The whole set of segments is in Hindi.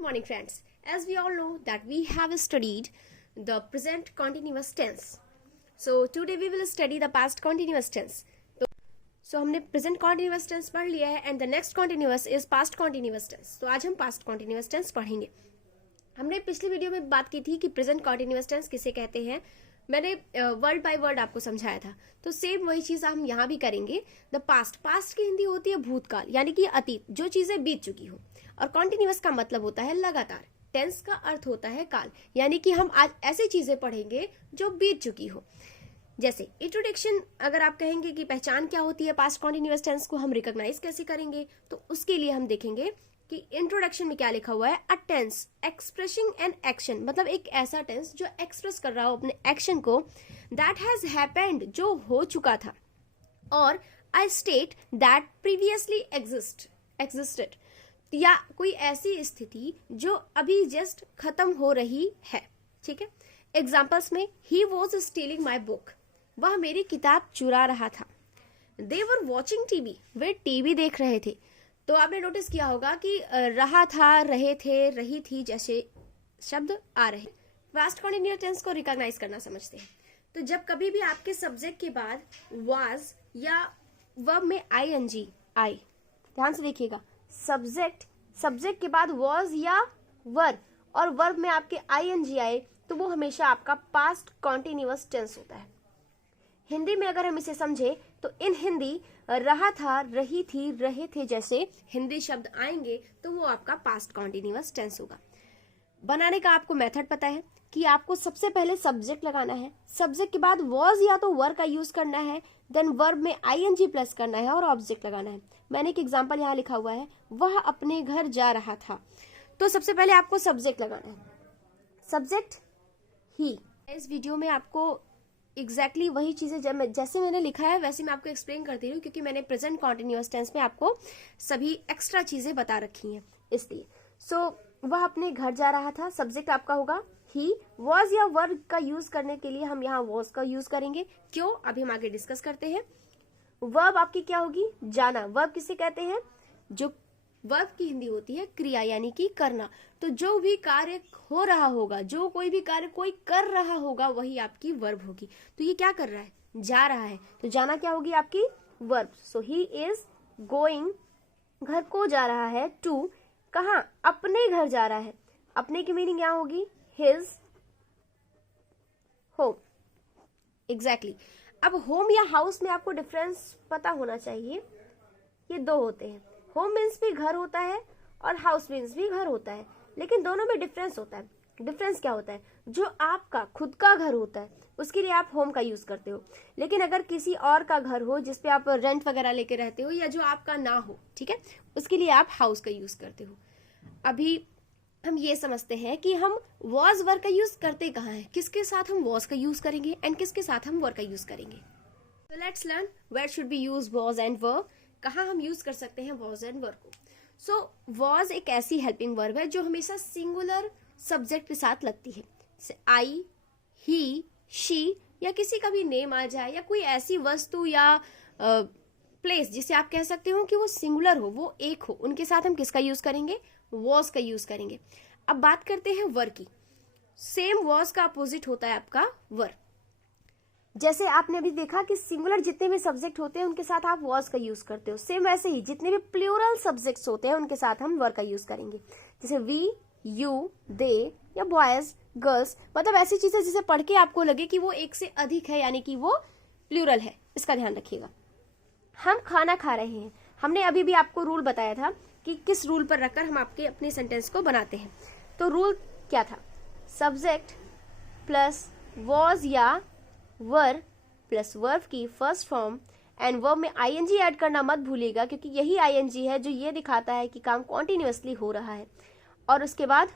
Good morning, friends. As we all know that we have studied the present continuous tense. So today we will study the past continuous tense. So हमने present continuous tense पढ़ लिया है and the next continuous is past continuous tense. तो आज हम past continuous tense पढ़ेंगे. हमने पिछली वीडियो में बात की थी कि प्रेजेंट कॉन्टिन्यूअस टेंस किसे कहते हैं. मैंने वर्ड बाय वर्ड आपको समझाया था. तो सेम वही चीज हम यहाँ भी करेंगे. द पास्ट की हिंदी होती है भूतकाल, यानी कि अतीत, जो चीजें बीत चुकी हो. और कॉन्टिन्यूअस का मतलब होता है लगातार. टेंस का अर्थ होता है काल, यानी कि हम आज ऐसी चीजें पढ़ेंगे जो बीत चुकी हो. जैसे इंट्रोडक्शन, अगर आप कहेंगे कि पहचान क्या होती है पास्ट कॉन्टिन्यूअस टेंस को हम रिकॉग्नाइज कैसे करेंगे, तो उसके लिए हम देखेंगे कि इंट्रोडक्शन में क्या लिखा हुआ है. अ टेंस एक्सप्रेसिंग एन एक्शन, मतलब एक ऐसा टेंस जो एक्सप्रेस कर रहा हो अपने एक्शन को. दैट हैज हैपेंड, जो हो चुका था. और आई स्टेट दैट प्रीवियसली एग्जिस्टेड, या कोई ऐसी स्थिति जो अभी जस्ट खत्म हो रही है. ठीक है. एग्जाम्पल्स में ही वॉज स्टीलिंग माई बुक, वह मेरी किताब चुरा रहा था. दे वर वॉचिंग टीवी, वे टीवी देख रहे थे. तो आपने नोटिस किया होगा कि रहा था, रहे थे, रही थी जैसे शब्द आ रहे. पास्ट कॉन्टिन्यूअस टेंस को रिकॉग्नाइज करना समझते हैं. तो जब कभी भी आपके सब्जेक्ट के बाद वाज या वर्ब में आईएनजी आए, ध्यान से देखिएगा, सब्जेक्ट के बाद वाज या वर और वर्ब में आपके आईएनजी आए, तो वो हमेशा आपका पास्ट कॉन्टिन्यूअस टेंस होता है. हिंदी में अगर हम इसे समझे तो इन हिंदी रहा था, रही थी, रहे थे जैसे हिंदी शब्द आएंगे तो वो आपका पास्ट कॉन्टिन्यूअस टेंस होगा. बनाने का आपको मेथड पता है कि आपको सबसे पहले सब्जेक्ट लगाना है, सब्जेक्ट के बाद वॉज या तो वर का यूज करना है, देन वर्ब में आईएनजी प्लस करना है और ऑब्जेक्ट लगाना है. मैंने एक एग्जांपल यहाँ लिखा हुआ है, वह अपने घर जा रहा था. तो सबसे पहले आपको सब्जेक्ट लगाना है. सब्जेक्ट ही. इस वीडियो में आपको एग्जैक्टली वही चीजें जैसे मैंने लिखा है वैसे मैं आपको एक्सप्लेन करती रही हूँ, क्योंकि मैंने प्रेजेंट कॉन्टिन्यूअस टेंस में आपको सभी एक्स्ट्रा चीजें बता रखी हैं इसलिए. वह अपने घर जा रहा था, सब्जेक्ट आपका होगा ही. वॉज या वर्ब का यूज करने के लिए हम यहाँ वॉज का यूज करेंगे. क्यों, अभी हम आगे डिस्कस करते हैं. वर्ब आपकी क्या होगी, जाना. वर्ब किसे कहते हैं, जो वर्ब की हिंदी होती है क्रिया, यानी कि करना. तो जो भी कार्य हो रहा होगा, जो कोई भी कार्य कोई कर रहा होगा, वही आपकी वर्ब होगी. तो ये क्या कर रहा है, जा रहा है, तो जाना क्या होगी आपकी verb. So he is going, घर को जा रहा है, टू, कहाँ, अपने घर जा रहा है. अपने की मीनिंग क्या होगी, हिज होम. एग्जैक्टली. अब होम या हाउस में आपको डिफरेंस पता होना चाहिए. ये दो होते हैं. होम मीन्स भी घर होता है और हाउस मीन्स भी घर होता है, लेकिन दोनों में डिफरेंस होता है. डिफरेंस क्या होता है, जो आपका खुद का घर होता है उसके लिए आप होम का यूज करते हो, लेकिन अगर किसी और का घर हो जिसपे आप रेंट वगैरह लेके रहते हो या जो आपका ना हो, ठीक है, उसके लिए आप हाउस का यूज करते हो. अभी हम ये समझते हैं कि हम वॉज वर का यूज करते कहाँ है, किसके साथ हम वॉज का यूज करेंगे एंड किसके साथ हम वर का यूज करेंगे. So let's learn where should we use was and were. कहाँ हम यूज कर सकते हैं was and were को. So was एक ऐसी हेल्पिंग वर्ब है जो हमेशा सिंगुलर सब्जेक्ट के साथ लगती है. आई, ही, शी या किसी का भी नेम आ जाए, या कोई ऐसी वस्तु या प्लेस जिसे आप कह सकते हो कि वो सिंगुलर हो, वो एक हो, उनके साथ हम किसका यूज करेंगे, was का यूज करेंगे. अब बात करते हैं वर की. सेम was का अपोजिट होता है आपका वर. जैसे आपने अभी देखा कि सिंगुलर जितने भी सब्जेक्ट होते हैं उनके साथ आप was का यूज करते हो, सेम वैसे ही जितने भी प्लूरल सब्जेक्ट्स होते हैं उनके साथ हम वर का यूज करेंगे. जैसे वी, यू, दे या बॉयज, गर्ल्स, मतलब ऐसी चीजें जिसे पढ़ के आपको लगे कि वो एक से अधिक है, यानी कि वो प्लूरल है. इसका ध्यान रखिएगा. हम खाना खा रहे हैं. हमने अभी भी आपको रूल बताया था कि किस रूल पर रखकर हम आपके अपने सेंटेंस को बनाते हैं. तो रूल क्या था, सब्जेक्ट प्लस वॉज या वर प्लस वर्ब की फर्स्ट फॉर्म एंड वर्ब में आईएनजी ऐड करना मत भूलिएगा, क्योंकि यही आईएनजी है जो ये दिखाता है कि काम कॉन्टिन्यूअसली हो रहा है. और उसके बाद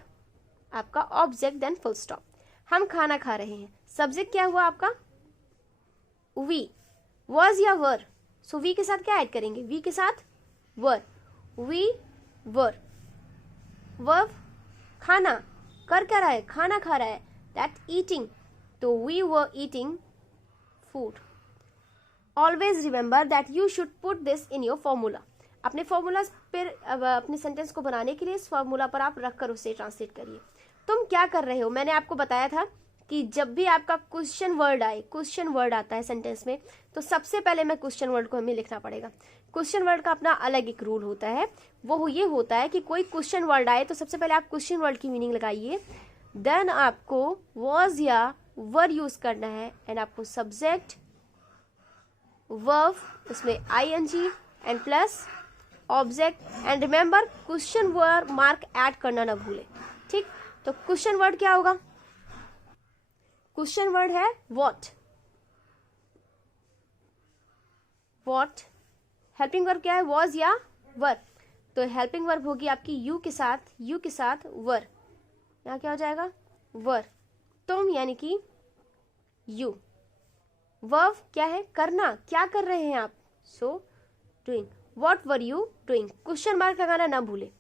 आपका ऑब्जेक्ट, देन फुल स्टॉप. हम खाना खा रहे हैं, सब्जेक्ट क्या हुआ आपका वी. वॉज या वर, सो वी के साथ क्या ऐड करेंगे, वी के साथ वर. We were. वर्ब खाना, कर क्या रहा है, खाना खा रहा है, दैट ईटिंग, तो we were eating food. Always remember that you should put this in your formula. अपने फॉर्मूला पर अपने सेंटेंस को बनाने के लिए इस फॉर्मूला पर आप रख कर उसे ट्रांसलेट करिए। तुम क्या कर रहे हो, मैंने आपको बताया था कि जब भी आपका क्वेश्चन वर्ड आए, क्वेश्चन वर्ड आता है सेंटेंस में, तो सबसे पहले मैं क्वेश्चन वर्ड को हमें लिखना पड़ेगा। क्वेश्चन वर्ड का अपना अलग एक रूल होता है, वो ये होता है कि कोई क्वेश्चन वर्ड आए तो सबसे पहले आप क्वेश्चन वर्ड की मीनिंग लगाइए, देन आपको वॉज या वर यूज करना है, एंड आपको सब्जेक्ट, वर्ब, उसमें I N G and plus object, and remember question word mark add करना ना भूले। ठीक, तो क्वेश्चन वर्ड क्या होगा? क्वेश्चन वर्ड है व्हाट। व्हाट। हेल्पिंग वर्ब क्या है? वॉज या वर। तो हेल्पिंग वर्ब होगी आपकी यू के साथ वर। यहाँ क्या हो जाएगा? वर। तुम यानी कि यू। वर्ब क्या है? करना, क्या कर रहे हैं आप? So doing. What were you doing? Question mark लगाना ना भूले,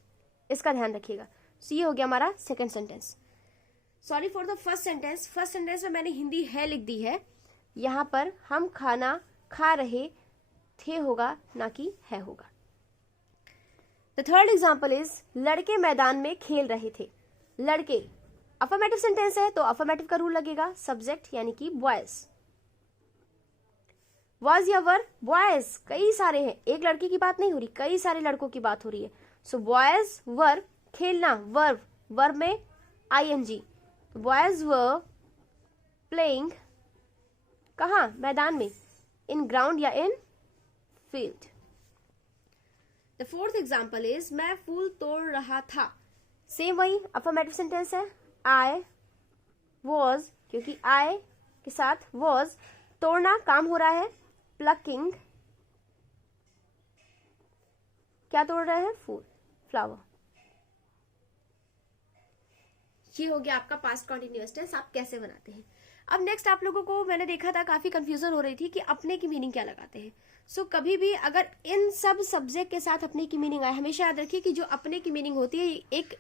इसका ध्यान रखिएगा। सो ये हो गया हमारा second sentence. Sorry for the first sentence. First sentence में मैंने हिंदी है लिख दी है, यहाँ पर हम खाना खा रहे थे होगा, ना कि है होगा। द थर्ड एग्जाम्पल इज लड़के मैदान में खेल रहे थे। लड़के अफर्मेटिव सेंटेंस है तो अफर्मेटिव का रूल लगेगा, सब्जेक्ट यानी कि बॉयज। वॉज या वर? बॉयज कई सारे हैं, एक लड़के की बात नहीं हो रही, कई सारे लड़कों की बात हो रही है। सो बॉयज वर, खेलना वर्ब, वर्ब में आईएनजी। बॉयज वर प्लेइंग, कहाँ? मैदान में, इन ग्राउंड या in field. The fourth example is मैं फूल तोड़ रहा था। सेम वही अफर्मेटिव सेंटेंस है, आई वॉज, क्योंकि आई के साथ वॉज, तोड़ना काम हो रहा है, प्लकिंग, क्या तोड़ रहे हैं? फूल, फ्लावर। ये हो गया आपका पास्ट कॉन्टिन्यूअस टेंस, आप कैसे बनाते हैं। अब नेक्स्ट आप लोगों को मैंने देखा था काफी कंफ्यूजन हो रही थी कि अपने की मीनिंग क्या लगाते हैं। सो कभी भी अगर इन सब सब्जेक्ट के साथ अपने की मीनिंग आए, हमेशा याद रखिए कि जो अपने की मीनिंग होती है एक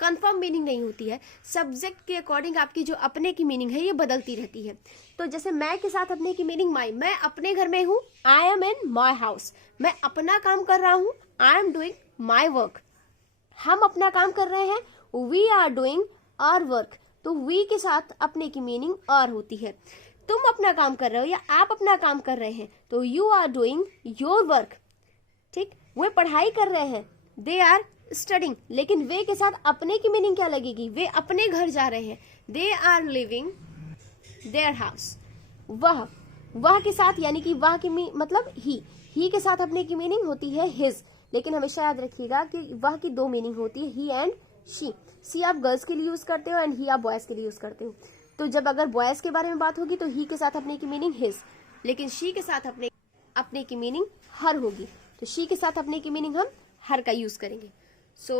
कंफर्म मीनिंग नहीं होती है, सब्जेक्ट के अकॉर्डिंग आपकी जो अपने की मीनिंग है ये बदलती रहती है। तो जैसे मैं के साथ अपने की मीनिंग माई, मैं अपने घर में हूँ, I M in my house, मैं अपना काम कर रहा हूँ, I am doing my work. हम अपना काम कर रहे हैं, we are doing our work. तो वी के साथ अपने की मीनिंग आर होती है। तुम अपना काम कर रहे हो या आप अपना काम कर रहे हैं, तो you are doing your work. ठीक, वे पढ़ाई कर रहे हैं, दे आर स्टडिंग, लेकिन वे के साथ अपने की मीनिंग क्या लगेगी? वे अपने घर जा रहे हैं, they are living their house. वह के साथ यानी कि वह की मतलब ही के साथ अपने की मीनिंग होती है हिज, लेकिन हमेशा याद रखिएगा कि वह की दो मीनिंग होती है, ही एंड शी आप गर्ल्स के लिए यूज करते हो एंड ही आप बॉयज के लिए यूज करते हो। तो जब अगर बॉयज के बारे में बात होगी तो ही के साथ अपने की मीनिंग हिज, लेकिन शी के साथ अपने की मीनिंग हर होगी। तो शी के साथ अपने की मीनिंग हम हर का यूज करेंगे। सो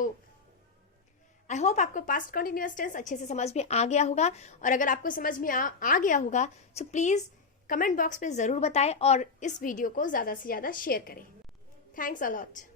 आई होप आपको पास्ट कंटिन्यूअस टेंस अच्छे से समझ में आ गया होगा, और अगर आपको समझ में आ गया होगा तो प्लीज कमेंट बॉक्स पे जरूर बताएं और इस वीडियो को ज्यादा से ज्यादा शेयर करें। Thanks a lot.